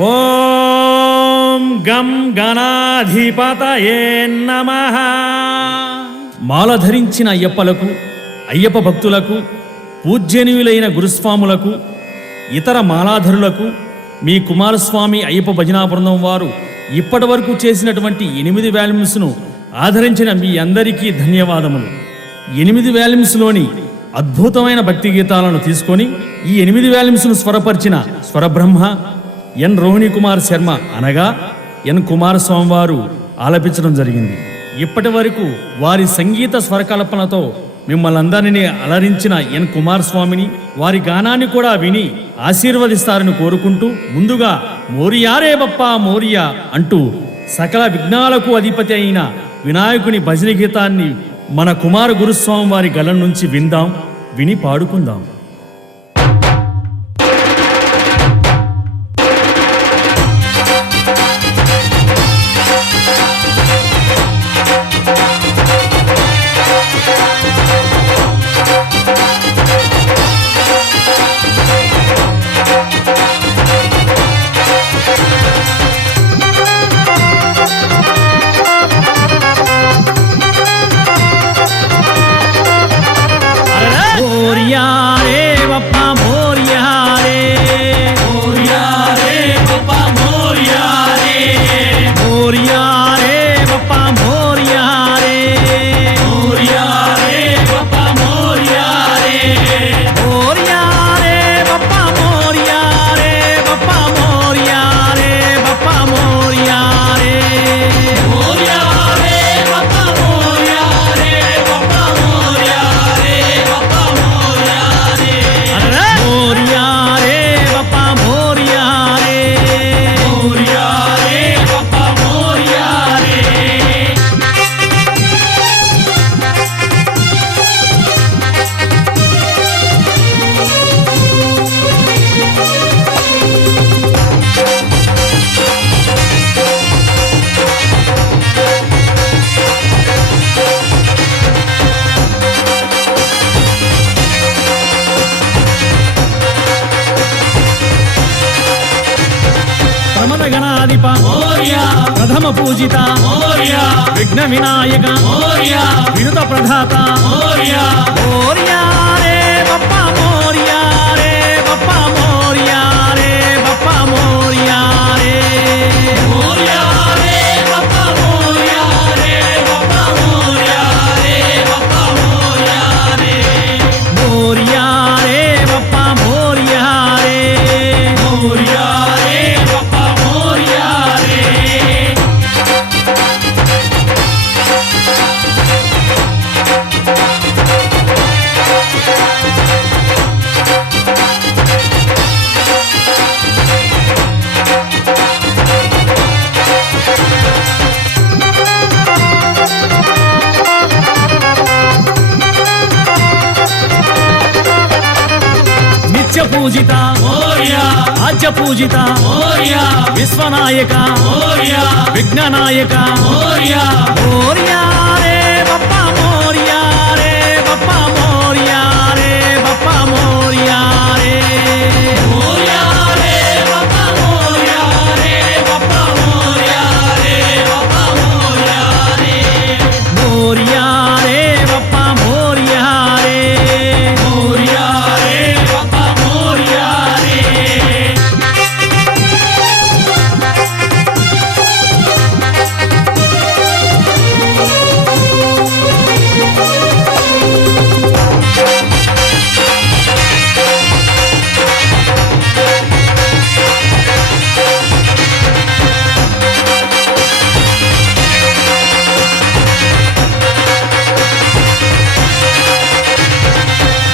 ఓం గం గణాధిపతయే నమః. మాల ధరించిన అయ్యప్పలకు, అయ్యప్ప భక్తులకు, పూజ్యనీయులైన గురుస్వాములకు, ఇతర మాలాధరులకు మీ కుమారస్వామి అయ్యప్ప భజనా బృందం వారు ఇప్పటి వరకు చేసినటువంటి 8 వాల్యూమ్స్ను ఆదరించిన మీ అందరికీ ధన్యవాదములు. 8 వాల్యూమ్స్లోని అద్భుతమైన భక్తి గీతాలను తీసుకొని ఈ 8 వాల్యూమ్స్ను స్వరపరిచిన స్వరబ్రహ్మ ఎన్ రోహిణి కుమార్ శర్మ అనగా ఎన్ కుమారస్వామి వారు ఆలపించడం జరిగింది. ఇప్పటి వరకు వారి సంగీత స్వరకల్పనతో మిమ్మల్ని అందరినీ అలరించిన ఎన్ కుమారస్వామిని, వారి గానాన్ని కూడా విని ఆశీర్వదిస్తారని కోరుకుంటూ, ముందుగా మోరియారే బప్పా మోరియా అంటూ సకల విఘ్నాలకు అధిపతి అయిన వినాయకుని భజన గీతాన్ని మన కుమార గురుస్వామి వారి గళం నుంచి విందాం, విని పాడుకుందాం. ప్రథమ పూజిత విఘ్న వినాయక వినుత ప్రధాత మోరియా రే బప్పా మోరియా రే బప్పా మోరియా రే బప్పా మోరియా రే మోరియా రే బప్పా మోరియా రే బప్పా మోరియా రే బప్పా మోరియా రే మోరియా రే బప్పా మోరియా రే మోరియా రే బప్పా మోరియా రే. నిత్య పూజిత ఆద్య పూజిత విశ్వనాయక విఘ్ననాయక మోరియా రే బప్పా మోరియా రే బప్పా మోరియా రే బప్పా మోరియా రే మోరియా రే బప్పా మోరియా రే బప్పా మోరియా రే బప్పా మోరియా రే మోరియా రే బప్పా మోరియా రే మోరియా రే బప్పా మోరియా రే.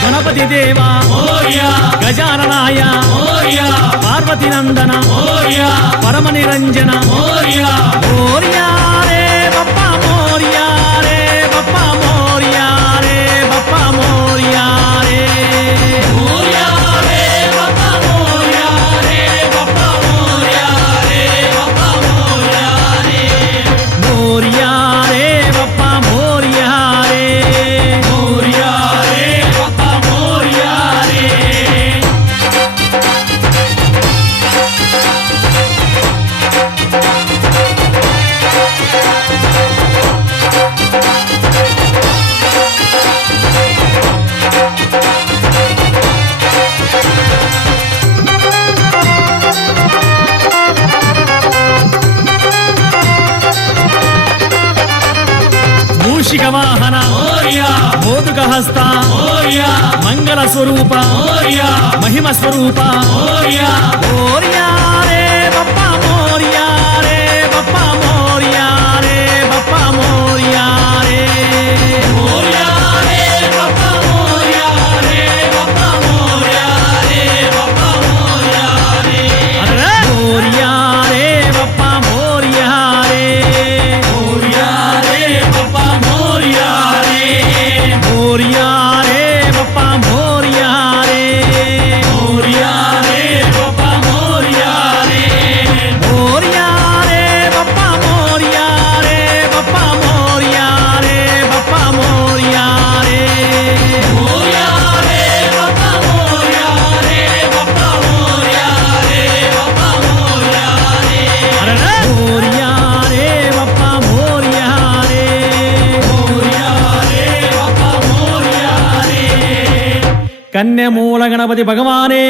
గణపతి దేవా గజాననాయ పార్వతి నందన పరమ నిరంజన మోరియా రే బప్పా మోరియా రే బప్పా మోరియా రే బప్పా మోరియా రే మోరియా రే బప్పా మోరియా రే బప్పా మోరియా రే బప్పా మోరియా రే మోరియా రే బప్పా మోరియా రే మోరియా రే బప్పా మోరియా రే. మూషిక వాహన మోదుక హస్త మంగళ స్వరూప మహిమ స్వరూప మోర్యా రే బప్ప మోర్యా రే బప్ప మోర్యా రే బప్ప మోర్యా రే మోర్యా రే బప్ప మోర్యా రే బప్ప మోర్యా రే బప్ప మోర్యా రే మోర్యా రే బప్ప మోర్యా రే మోర్యా రే బప్ప మోర్యా రే మోర్యా రే బప్ప మోర్యా రే మోర్యా రే బప్ప మోర్యా రే మోర్యా రే బప్ప మోర్యా రే బప్ప మోర్యా రే బప్ప మోర్యా రే మోర్యా రే బప్ప మోర్యా రే బప్ప మోర్యా రే బప్ప మోర్యా రే మోర్యా రే బప్ప మోర్యా రే మోర్యా రే బప్ప మోర్యా రే కన్యమూల గణపతి భగవానే